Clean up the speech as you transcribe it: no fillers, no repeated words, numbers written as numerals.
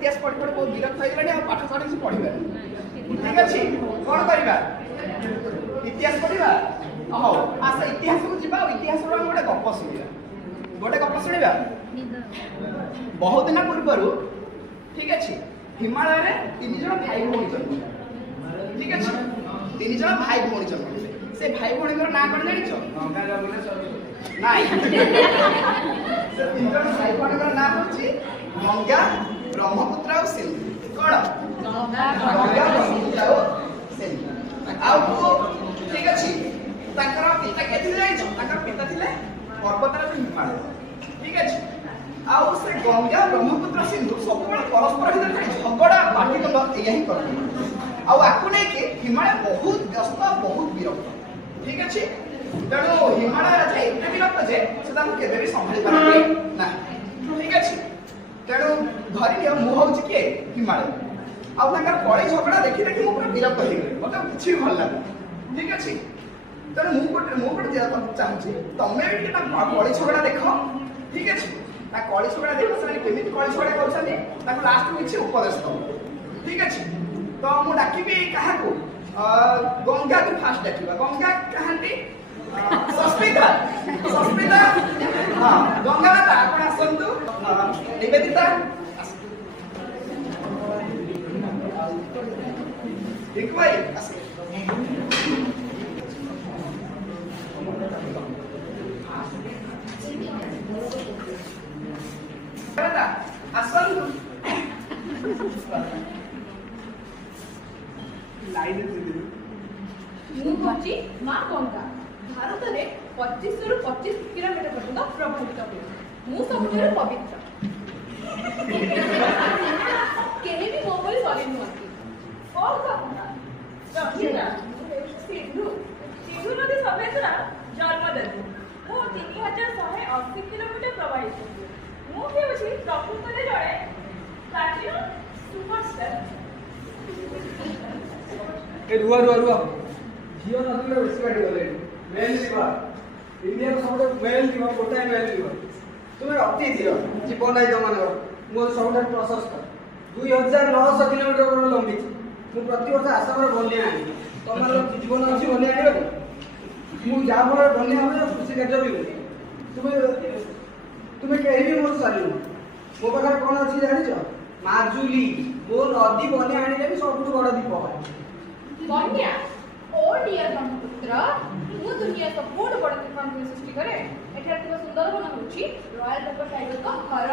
इतिहास पढ़ी पढ़ी बहुत विरक्त हो पाठ साठ किसी पढ़ा ठीक अच्छे कौन करवा इतिहास पढ़ा हाँ आस इतिहास को जीवा इतिहास गोटे गप शुणा गोटे गप शुणा बहुत दिन पूर्व ठीक अच्छे हिमालय में 3 जन भाई भौणी जन्म ठीक अच्छे 3 जन भाई भौणी जन्म से भाई भौणी ना कौन जान नाई से 3 जन भाई भौणी ना हूँ गंगा ब्रह्मपुत्र और सिंधु कौन गंगा ब्रह्मपुत्र और सिंधु आउ ठीक अच्छे पिता के पिता थे पर्वतर हिमालय ठीक अच्छे आउ से गंगा ब्रह्मपुत्र सिंधु सब परस्पर भर झगड़ा पाटितुंड यही कर आपको नहीं हिमालय बहुत व्यस्त बहुत विरक्त ठीक अच्छे तेणु हिमालय राजा एत विरक्त जे से संभाली पारे ना ठीक अच्छे तेणु धरी नियो मु हूँ किए हिमालय आर कली झगड़ा देखी देखी मुझे विरक्त हो गए मतलब किसी भी भल लगे ठीक अच्छे तेणु मुझे चाहूँगी तुम भी कली झगड़ा देख ठीक अच्छे कली झगड़ा देख से कमी कली झगड़ा कर लास्ट में किसी उपदेश दब ठीक अच्छे तो मुझे डाकिबी क्या गंगा तू फास्ट डाक गंगा कहती सस्मिता सस्मिता हाँ गंगा माता आप आसतु निवेदिता ठीक भाई आसतु माँ गंगा भारत में 25 रु 25 किलोमीटर पर्यंत प्रभावित हुए मु सब पवित्र केही भी मो भली सरी नुहति सिंधु सिंधु नदी सभ्यता जन्म देलु मु 3180 किलोमीटर प्रवाहित मु हेउछि प्रकृत रे जड़े प्राचीन सुपरस्टार ए रुआ रुआ रुआ झील नदी में बेसी काटी गले मेल रिवर इंडिया सब मेल रिवर गोटाए मेल रिवर तुम अति धीर जीवन आई तुम मोर सब प्रशस्त 2900 किलोमीटर लंबी मु प्रति वर्ष आसाम बन्या आनी तुम जीवन अच्छी बन्या आने मुझे जहाँफल बन्या हो कृषि कार्य भी तुम्हें तुम्हें कहीं भी मोर सारी मो पाखे कौन अच्छी जान माजुली मो नदी बन्या आने भी सब बड़ द्वीप बन्या ओ डियर ब्रह्मपुत्र मु दुनिया सबुठ बड़ तूफान सृष्टि करे एठार सुंदरबन होची रॉयल पेपर टाइगर का घर